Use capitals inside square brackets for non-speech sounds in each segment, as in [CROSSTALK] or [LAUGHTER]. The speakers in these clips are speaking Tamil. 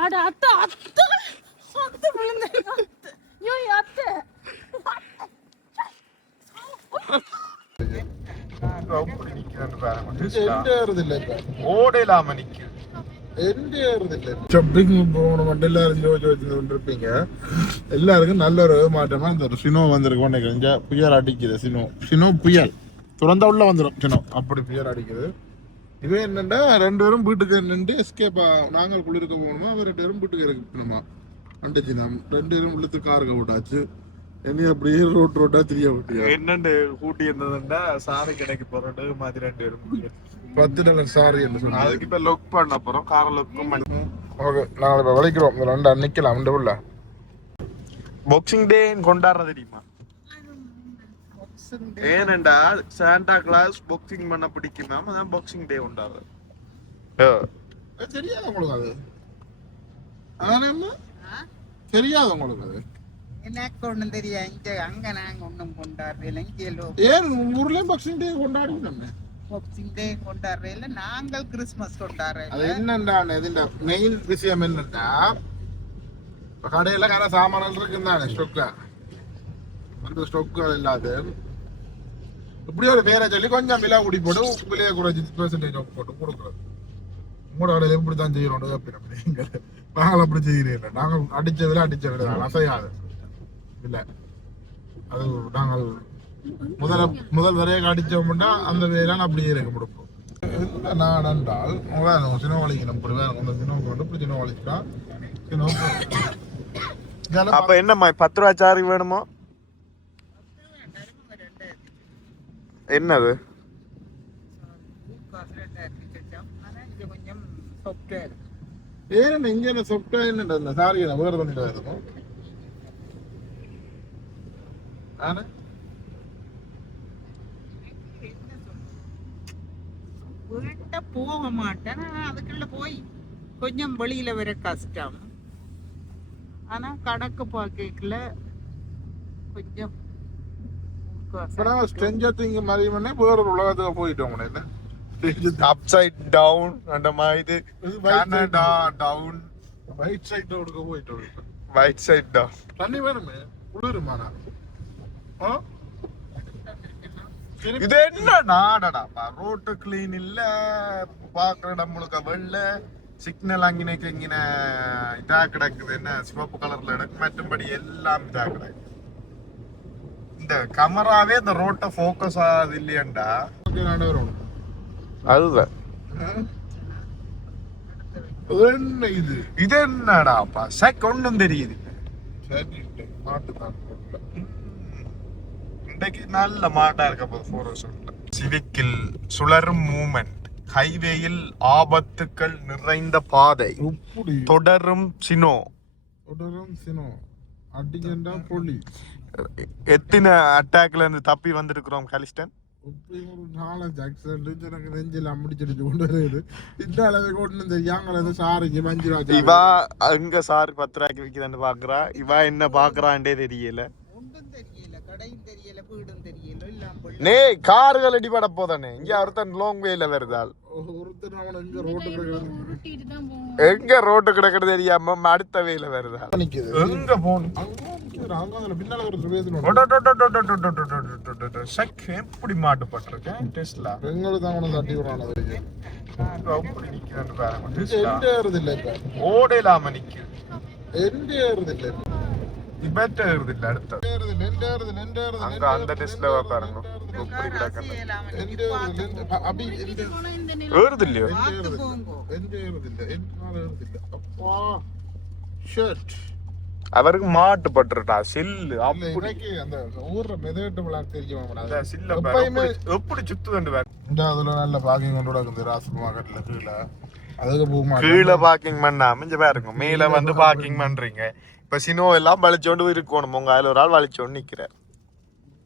அட அத்தை அத்தை. அத்தை விழுந்த ஐயோ அத்தை. ஓடையிலாம போன மட்டும் எல்லாரும் ஜோதி வச்சுருப்பீங்க எல்லாருக்கும் நல்ல ஒரு மாற்றமா இந்த சினோ வந்திருக்கு நினைக்கிறேன் புயல் அடிக்குது சினோ. சினோ புயல். திறந்த உள்ள வந்துடும் சினோ. அப்படி புயல் அடிக்குது. இது என்னன்னா ரெண்டு பேரும் வீட்டுக்கு நின்று எஸ்கேப் நாங்கள் குளிர்க்க போகணுமா? அவர் ரெண்டு பேரும் வீட்டுக்கு இருக்கணுமா அண்டுச்சு நாம். ரெண்டு பேரும் இழுத்து காருக்கு விட்டாச்சு இனி அப்படியே ரோட் ரோட்டா தெரிய விட்டியா? என்னண்டு கூட்டி இருந்ததுண்டா சாமி கடைக்கு போறது மாதிரி ரெண்டு பேரும் பத்து டாலர் சாரி என்று சொன்னாங்க அதுக்கு இப்ப லொக் பண்ண போறோம் காரை லொக்கும் பண்ணி. ஓகே நாங்கள் இப்போ விளைக்கிறோம். இந்த ரெண்டு நிக்கலாம் இந்த உள்ள பாக்ஸிங் டே கொண்டாடுறது தெரியுமா? ஏனண்டா சாண்டா கிளாஸ் பாக்ஸிங் பண்ண பிடிக்கும்? மேம் அதான் பாக்ஸிங் டே அது தெரியாது உங்களுக்கு அது. அதானே? தெரியாது உங்களுக்கு அது. எனக்கு ஒண்ணும் தெரியாது. இங்க அங்க நாங்க ஒண்ணும் கொண்டாடுறதில்ல. இங்கே ஏன் உங்க ஊர்லயும் பக்ஸிங் டே கொண்டாடினோமே பாக்ஸிங் டே கொண்டாடுறதில்ல. நாங்கள் கிறிஸ்மஸ் அது கொண்டாடுறதில்ல என்னண்டா இதுண்ட மெயின் விஷயம் என்னன்னா இப்ப கடையில கடை சாமான்கள் இருக்குந்தானே ஸ்டொக்ல அந்த ஸ்டொக் இல்லாது. இப்படி ஒரு பேரை சொல்லி கொஞ்சம் விலை கூடி போட்டு விலையை குறைச்சி பெர்சன்டேஜ் ஆஃப் போட்டு கொடுக்குறது. உங்களோட கடையில் இப்படி தான் செய்யணும் அப்படி நீங்க நாங்கள் அப்படி செய்கிறீங்க நாங்கள் அடித்த விலை அடித்த விலை தான். அசையாது. இல்லை. அது நாங்கள் முதல முதல் வரைய அடித்தோம்னா அந்த வேலை அப்படியே இருக்க முடிப்போம் நான் என்றால் உங்களால் சின்ன வலிக்கணும் இப்படி வேற அந்த சின்ன கொண்டு இப்படி சின்ன தான் சின்ன அப்ப என்னம்மா பத்து ரூபா சாரி வேணுமோ? என்னது? ஏன் இங்க என்ன சொப்டா என்ன சாரி வேற பண்ணிட்டு இருக்கும் ஆனா வீட்டை போக மாட்டேன் அதுக்குள்ள போய் கொஞ்சம் வெளியில வர கஷ்டம் ஆனா கணக்கு பார்க்கல கொஞ்சம் இப்ப நாங்க ஸ்ட்ரெஞ்சர் திங் மாதிரி பண்ணி வேற ஒரு உலகத்துக்கு போயிட்டோம் என்ன அப்சைட் டவுன் அந்த மாதிரி கனடா டவுன் ரைட் சைடு ரோடுக்கு போயிட்டோம். ரைட் சைட் டவுன் தண்ணி வேணுமே குளிருமாண்ணா ஆ இது என்ன நாடடாப்பா ரோட்டு கிளீன் இல்ல பாக்குற இடம் முழுக்க வெள்ள சிக்னல் அங்கினைக்கு இங்கின இதா கிடக்குது என்ன சிவப்பு கலர்ல கிடக்கு மற்றும்படி எல்லாம் இதா கிடக்கு இந்த கமராவே இந்த ரோட்டை ஃபோக்கஸ் ஆகுது இல்லையண்டா? அதுதான். அது என்ன இது? இது என்னடாப்பா செக் ஒண்ணும் தெரியுது. சரி மாட்டு தான் இன்றைக்கு நல்ல மாட்டா இருக்க போது ஃபோர் சிவிக்கில் சுழரும் மூமெண்ட் ஹைவேயில் ஆபத்துக்கள் நிறைந்த பாதை. தொடரும் சினோ. தொடரும் சினோ. அடிக்கண்டா பொலி. எத்தனை அட்டாக்ல இருந்து தப்பி வந்திருக்கிறோம் கலிஸ்டன்? ஒரு நாலஞ்சு ஆக்சிடென்ட் எனக்கு நெஞ்சில் அம்பிடிச்சிடிச்சு கொண்டு வருது இந்த அளவு கொண்டு இந்த யாங்கள சாரிக்கு மஞ்சு ராஜா இவா அங்க சார் பத்து ரூபாய்க்கு விக்குதுன்னு பாக்குறா? இவா என்ன பாக்குறான்டே தெரியல. ஒன்றும் தெரியல கடையும் தெரியல வீடும் தெரியல எல்லாம் நே கார்கள் அடிபட போதானே? இங்க ஒருத்தன் லாங் வேல வருதால்? எங்க ரோட்டு கிடக்கிறது தெரியாம அடுத்த வேல வருதா நிக்குது. எங்க போகணும்? அங்க நிக்குது எப்படி மாட்டுப்பட்டிருக்கேன் டெஸ்லா எங்களுக்கு தான் தட்டி விடுறான் அப்படி நிக்கிறேன்னு பாருங்க இது டெஸ்லா நிக்குது எந்த ஏறுதில்ல இப்ப இபெட்ட இருதில்ல அடுத்த ஏறுதில்ல எந்த ஏறுதில்ல எந்த ஏறுதில்ல அங்க அந்த டெஸ்ட்ல பாருங்க எப்படி எந்த அபி ஏறுது இல்லையோ எந்த அப்பா ஷர்ட் அவருக்கு மாட்டு பட்டுருட்டா சில்லு அப்படி. அந்த ஊர்ல மெதட்டு விளாட் அந்த சில்ல எப்பயுமே எப்படி- சுத்துதுண்டு இந்த அதுல நல்ல பாக்கிங் கொண்டு இருக்குது ராசு மார்க்கெட்ல கீழே. அதுக்கு போக கீழே பார்க்கிங் பண்ணாம இங்க பாருங்க மேல வந்து பார்க்கிங் பண்றீங்க. இப்ப சினோ எல்லாம் வலிச்சோண்டு இருக்கணும் உங்க அதுல ஒரு ஆள் வலிச்சோண்டு நிக்கிறார்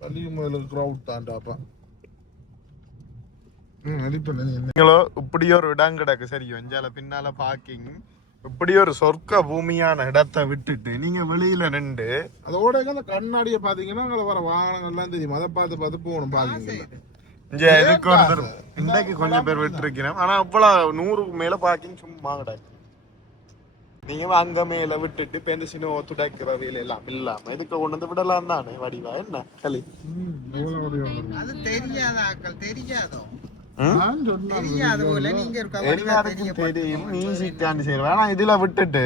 வலி முதல்ல க்ரௌட் தாண்டாப்பா நீங்களோ இப்படி ஒரு இடம் கிடக்கு சரி வெஞ்சால பின்னால பார்க்கிங் இப்படி ஒரு சொர்க்க பூமியான இடத்தை விட்டுட்டு நீங்க வெளியில நின்று அதோட அந்த கண்ணாடியை பாத்தீங்கன்னா அங்க வர வாகனங்கள்லாம் தெரியும். அதை பார்த்து பார்த்து போகணும் இங்க எதுக்கு ஒருத்தர் இன்றைக்கு கொஞ்சம் பேர் விட்டுருக்கிறோம் ஆனா அவ்வளவு நூறுக்கு மேல பார்க்கிங் சும்மா கிடக்கு. நீங்க அங்க மேல விட்டுட்டு இந்த சின்ன துடைக்கிற வேலை எல்லாம் இல்லாம இதுக்கு வந்து விடலாம் தானே? வடிவா என்ன? களி. அது தெரியாத ஆக்கள் தெரியாதோ? இதுல விட்டுட்டு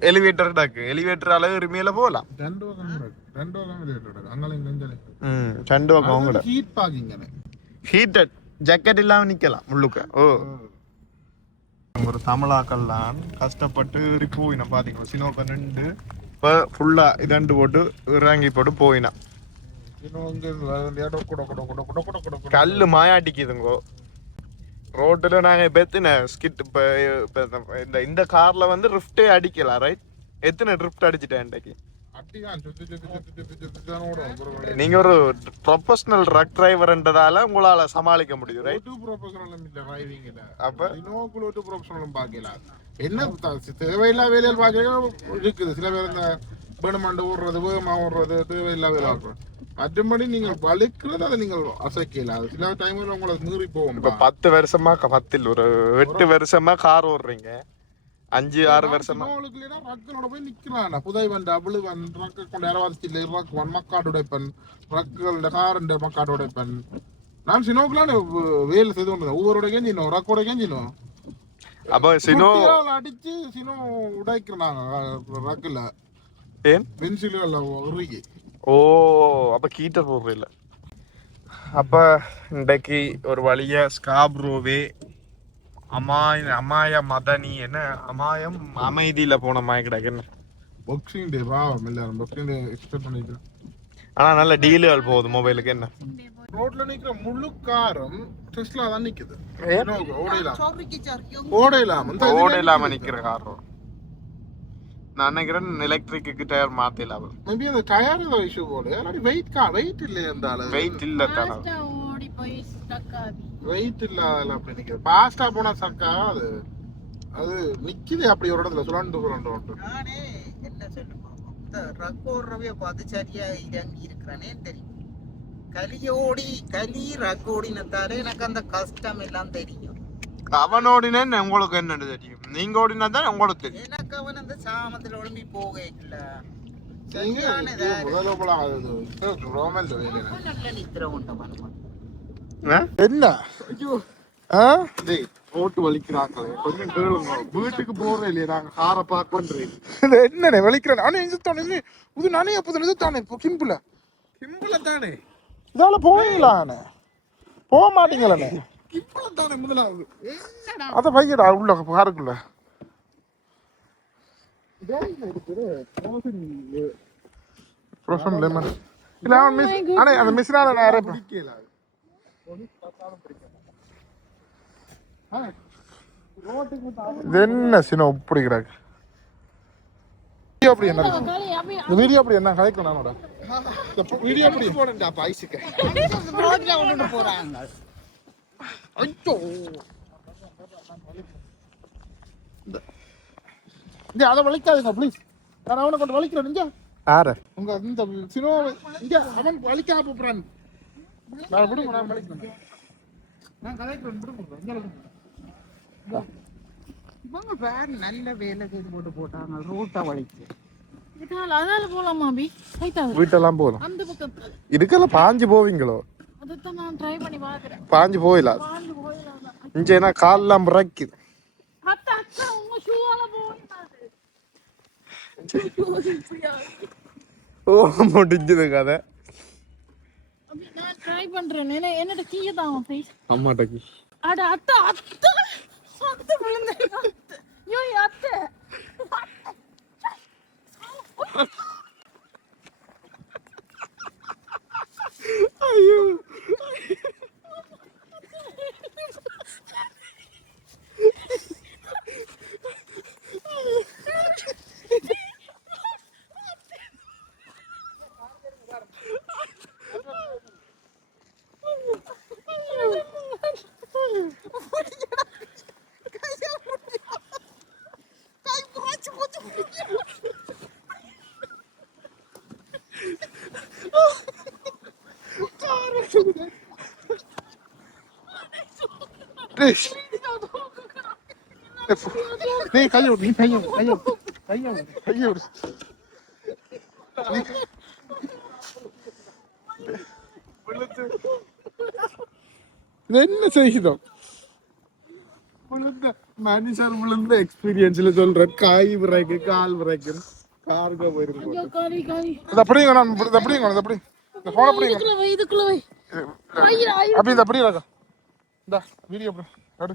எலிவேட்டர் டாக்கு எலிவேட்டர் அளவு மேல போகலாம் ரெண்டு பக்கம். ஹீட்டட் ஜாக்கெட் இல்லாம நிக்கலாம் உள்ளுக்க. ஓ. ஒரு தமிழாக்கள்லாம் கஷ்டப்பட்டு ஏறி போயினோம். பாத்தீங்களா? சினோக்க நின்று இப்ப ஃபுல்லா இதண்டு போட்டு இறங்கி போட்டு போயினான் கல்லு மாயாட்டிக்குதுங்கோ. ரோட்டுல நாங்க இப்ப எத்தனை ஸ்கிட் இப்ப இந்த- இந்த கார்ல வந்து ரிஃப்டே அடிக்கலாம் ரைட் எத்தனை ட்ரிஃப்ட் அடிச்சிட்டேன் இன்றைக்கு அட்டிதான் சுத்தி சுத்தி சுத்தி சுத்தி சுத்தி தான் ஓடும். அப்புறம் நீங்க ஒரு ப்ரொஃபஷனல் ட்ரக் டிரைவர்ன்றதால உங்களால சமாளிக்க முடியும் ரைட் professional-ம் இல்ல driving ல. அப்ப? இன்னொரு ஒரு professional-ம் பார்க்கல. என்ன தேவையில்லா வேலைகள் பார்க்க இருக்குது. சில பேர் இந்த வேணுமாண்டு ஓடுறது வேகமா ஓடுறது தேவையில்லா வேலை பார்க்கணும் மற்றபடி நீங்கள் வலிக்கிறது அதை நீங்கள் அசைக்கல. அது சில டைம்ல உங்களை மீறி போகும் இப்ப பத்து வருஷமா பத்தில் ஒரு எட்டு வருஷமா கார் ஓடுறீங்க. அஞ்சு ஆறு வருஷமா? ரக்கலோட போய் நிக்கிறான் புதைவன் டபுளுவன் ரக்க கொண்டு அரவாசியில் இறக்குவன் மக்காடு உடைப்பன் ரக்கல்ட காரண்ட மக்காடு உடைப்பன் நான் சினோக்குலாம் வேலை செய்து கொண்டு ஒவ்வொருடைய கேஞ்சினோம் ரக்கோட கேஞ்சினோம். அப்ப சினோ அடிச்சு சினோ உடைக்கிறாங்க ரக்கில் பென்சில்கள் உருகி. ஓ அப்ப கீட்ட போடுறீல்ல அப்ப இன்றைக்கு ஒரு வழியா ஸ்காப்ரோவே அமாய அமாய மதனி என்ன அமாயம் அமைதியில போன மாதிரி கிடக்கு என்ன? பாக்ஸிங் டே பாவம் எல்லாரும் பாக்ஸிங் டே எக்ஸ்பெக்ட் பண்ணிட்டு ஆனா நல்ல டீலுகள் போகுது மொபைலுக்கு என்ன? ரோட்ல நிக்கிற முழு காரும் டெஸ்லா தான் நிக்குது? ஓடையலாம் ஓடையலாம் இந்த இதுல ஓட இல்லாம நிக்கிற கார் நான் நினைக்கிறேன் எலக்ட்ரிக்கு டயர் மாத்திடலாம் மேபி அந்த டயர் ஏதோ இஷ்யூ போல. இல்லாட்டி வெயிட் கா? வெயிட் இல்லையா இருந்தாலும் வெயிட் இல்ல தானே ஓடி போய் stuck ஆகி. வெயிட் இல்லாத அப்படி நிக்குது. பாஸ்டா போனா சக்கா அது அது நிக்குது அப்படி ஒரு இடத்துல. சுழண்டு சுழண்டு சுழண்டு. நானே என்ன சொல்லுமா இந்த ரக் ஓடுறவே பார்த்து சரியா இறங்கி இருக்கிறானே தெரியும். கலியோடி கலி ரக் ஓடினத்தாலே எனக்கு அந்த கஷ்டம் எல்லாம் தெரியும். அவன் ஓடினேன்னு உங்களுக்கு என்னன்னு தெரியும். நீங்க ஓடினா தான் உங்களுக்கு தெரியும். எனக்கு அவன் அந்த சாமத்துல ஒழும்பி நித்திர உண்டவன் என்ன? போட்டு வலிக்கிறாங்களே. கொஞ்சம் கேளுங்க. வீட்டுக்கு போறோம் இல்லையா? நாங்க காரை பார்க் பண்றேன் என்னண்ணே வலிக்கிறேன்? நானே எஞ்சுத்தானே இது இது நானே அப்போ கிம்புல. தானே? இதால போக மாட்டீங்களே கிம்பள தானே முதலாவது அதை வைக்கடா உள்ள லெமன் இல்ல அவன் மிஸ் அண்ணே அந்த மிஸ்னால நான் அரைப்பேன் இது என்ன சின்ன இப்படி கிடக்கு வீடியோ அப்படி என்ன இந்த வீடியோ அப்படி என்ன நானோட இந்த வீடியோ அப்படி போறாங்க ஐயோ. இங்க அதை வலிக்காதீங்க ப்ளீஸ் நான் அவனை கொண்டு வலிக்கிறேன் இங்க. யார? உங்க இந்த சினோ இங்க அவன் வலிக்கா போறான் நான் விடுங்க நான் வலிக்கிறேன் நான் கதைக்கிறேன் விடுங்க இங்க. இவங்க வேற நல்ல வேலை செய்து போட்டு போட்டாங்க ரோட்டை வலிக்கு. இதனால அதால போலாமா அபி. வீட்டெல்லாம் போதும். அந்த பக்கம். இதுக்கெல்லாம் பாஞ்சு போவீங்களோ? அதைத்தான் நான் ட்ரை பண்ணி பாக்குறேன் பாஞ்சு இங்க என்ன கால்லாம் போயிடாது [LAUGHS] ஓ முடிஞ்சது கதை. நான் ட்ரை பண்றேன். என்ன என்னோட கீயை தான் ப்ளீஸ் அம்மாட்டக்கு அட அத்தை அத்தை. அத்தை விழுந்தேன் ஐயோ அத்தை. ஐயோ. Beş. Ne bu? நீ கையை விடு நீ கையை விடு கையை விடு கையை விடு கையை விடு எக்ஸ்பீரியன்ஸ்ல சொல்ற காய் விரைக்கு கால் விரைக்கு கார்கோ போயிருக்கும் ஐயோ காரி காரி இது அப்படியே நான் இது அப்படியே இது அப்படி இந்த போன் அப்படியே இதுக்குள்ள வை இதுக்குள்ள வை ஐயா ஐயா அப்படி இது அப்படியே இருக்கா இந்த வீடியோ அப்படி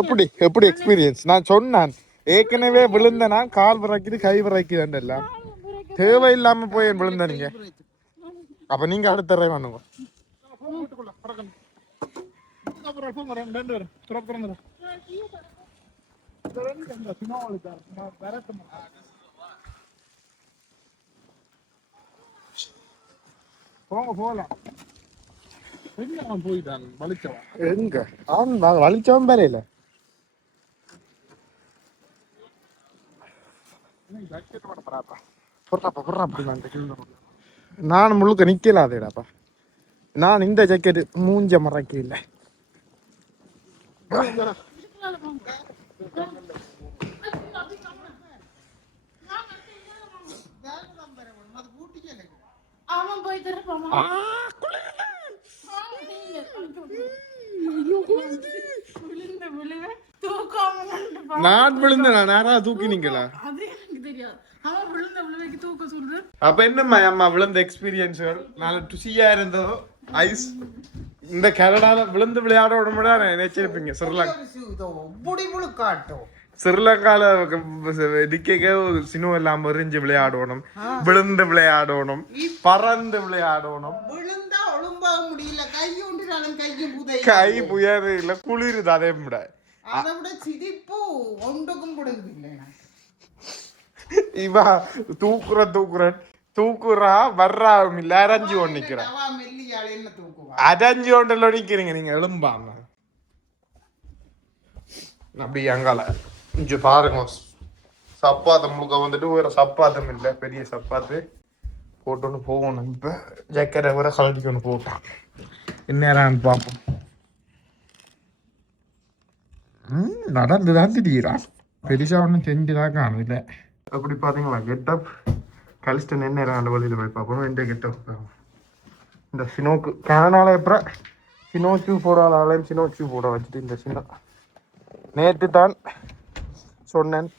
எப்படி எப்படி எக்ஸ்பீரியன்ஸ் நான் சொன்னேன். ஏற்கனவே விழுந்த நான் கால் விரைக்குது கை விரைக்குது எல்லாம். தேவையில்லாம போய் விழுந்த நீங்க. அப்ப நீங்க அடுத்த தடவை பண்ணுங்க போங்க போகலாம் அவன் போயிட்டான் வலிச்சவன் எங்க? அவன் வலிச்சவன் பேர இல்ல நான் முழுக்க நிக்கலாதேடாப்பா நான் இந்த ஜாக்கெட் மூஞ்ச மறைக்க இல்ல அவன் போய் தரப்பாமா விழுந்த விழுவ தூக்காம கொண்டு பா. நான் விழுந்த நான் நேரா தூக்கினீங்களா? அது எனக்கு தெரியாது அவன் விழுந்த விழுவைக்கு தூக்க சொல்றது அப்ப என்னம்மா அம்மா விழுந்த எக்ஸ்பீரியன்ஸ்கள் நல்ல ருசியா இருந்ததோ? ஐஸ்? இந்த கனடால விழுந்து விளையாட விட முடியாது நினைச்சிருப்பீங்க. டிக்கேக்க சினு எல்லாம் எறிஞ்சு விளையாடணும். விழுந்து விளையாடணும். பறந்து விளையாடணும். விழுந்தா முடியல. கை ஒன்றினாலும் கையும் புதை கை புயறு இல்ல குளிருது அதே விட. அதை விட சிரிப்பு ஒன்றுக்கும் கொடுக்குது இல்லை இவ தூக்குற தூக்குற தூக்குறா வர்றா இல்ல அரைஞ்சு என்ன தூக்குவா. அரைஞ்சு கொண்டுல நிக்கிறீங்க நீங்க எலும்பாம அப்படி அங்கால. இங்க பாருங்க சப்பாத்து முழுக்க வந்துட்டு ஒரு சப்பாத்தம் இல்லை பெரிய சப்பாத்து. போட்டோன்னு போகணும். இப்போ ஜக்கரை கூட ஒன்று போட்டான். இந்நேரம் பார்ப்போம் நடந்து நடந்துதான் திடீரான் பெருசாக ஒன்றும் செஞ்சுதான் காணல. அப்படி பார்த்தீங்களா கெட்டப் கழிச்சிட்டு நின்று அந்த வழியில் போய் பார்ப்போம் இந்த கெட்டப் இந்த சினோக்கு கனடால எப்பறம் சினோச்சு போடாத ஆளையும் சினோச்சு போட வச்சுட்டு இந்த சின்ன. நேற்று தான் சொன்னேன்.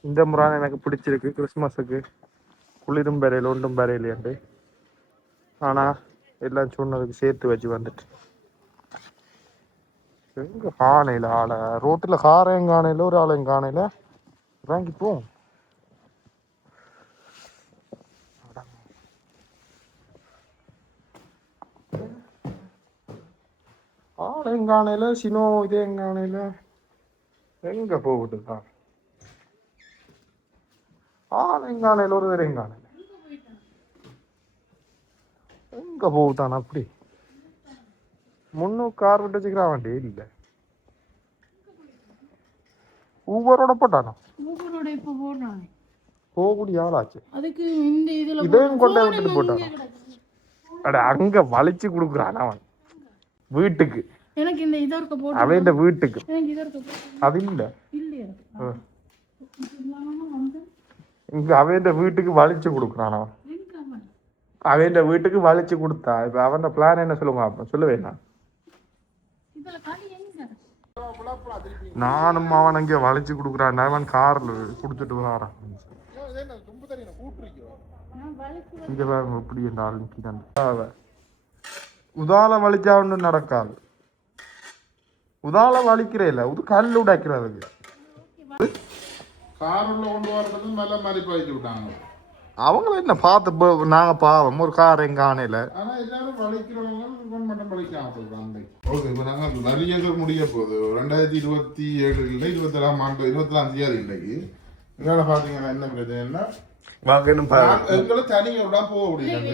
இந்த முறை எனக்கு பிடிச்சிருக்கு. கிறிஸ்மஸுக்கு குளிரும் பெறையில் ஒன்றும் பெறையிலேண்டு ஆனால் எல்லாம் சொன்னதுக்கு சேர்த்து வச்சு வந்துட்டு. எங்க காணையில் ஆளை? ரோட்டில் காரையும் காணையில் ஒரு ஆளையும் காணையில். இறங்கி போம் ஆளையும் காணையில் சினோ இதேயும் காணையில். எங்கே போகுதுதான் ஆளையும் காணையில் ஒரு தரையும் காணையில் எங்க போகுதான் அப்படி? முன்னூறு கார் விட்டு வச்சுக்கிறா வண்டி இல்லை. ஊபரோட போட்டானோ? ஊபரோட இப்ப போகக்கூடிய ஆளாச்சு. அதுக்கு இந்த இதுல இதையும் கொண்டே விட்டுட்டு போட்டானா. அட அங்க வலிச்சு கொடுக்குறான் அவன். வீட்டுக்கு. எனக்கு இந்த இதை இருக்க போட்டு அவன் இந்த வீட்டுக்கு. எனக்கு இதை இருக்க அது இல்ல. இல்லையா இங்கே அவன் வீட்டுக்கு வலிச்சு கொடுக்குறான் அவன். அவன்? வீட்டுக்கு வலிச்சு கொடுத்தா இப்ப அவன் பிளான் என்ன சொல்லுங்க அப்ப? சொல்லுவேன் நான். நானும் அவன் அங்கே வளைச்சு கொடுக்குறான். அவன் கார்ல கொடுத்துட்டு வரான். இங்கே இங்க பாருங்க இப்படி இந்த ஆள் உதால வலிச்சா ஒன்றும் நடக்காது. உதால வலிக்கிறே இல்லை இது கல் உடைக்கிறதுக்கு காருள்ள கொண்டு வரதுக்கு மேல மாதிரி பழிச்சு விட்டாங்க. அவங்கள என்ன பார்த்து நாங்க பாவம் ஒரு கார் எங்க ஆணையில. ஆனா எல்லாரும் மட்டும் பழிக்காம சொல்றாங்க ஓகே இப்போ நாங்கள் வரியங்கள் முடிய போகுது. ரெண்டாயிரத்தி இருபத்தி ஏழு இல்லை இருபத்தி ஏழாம் ஆண்டு இருபத்தி ஏழாம் தேதி இன்னைக்கு இதனால பாத்தீங்கன்னா என்ன பிரச்சனைன்னா எங்களை தனியாக போக முடியும்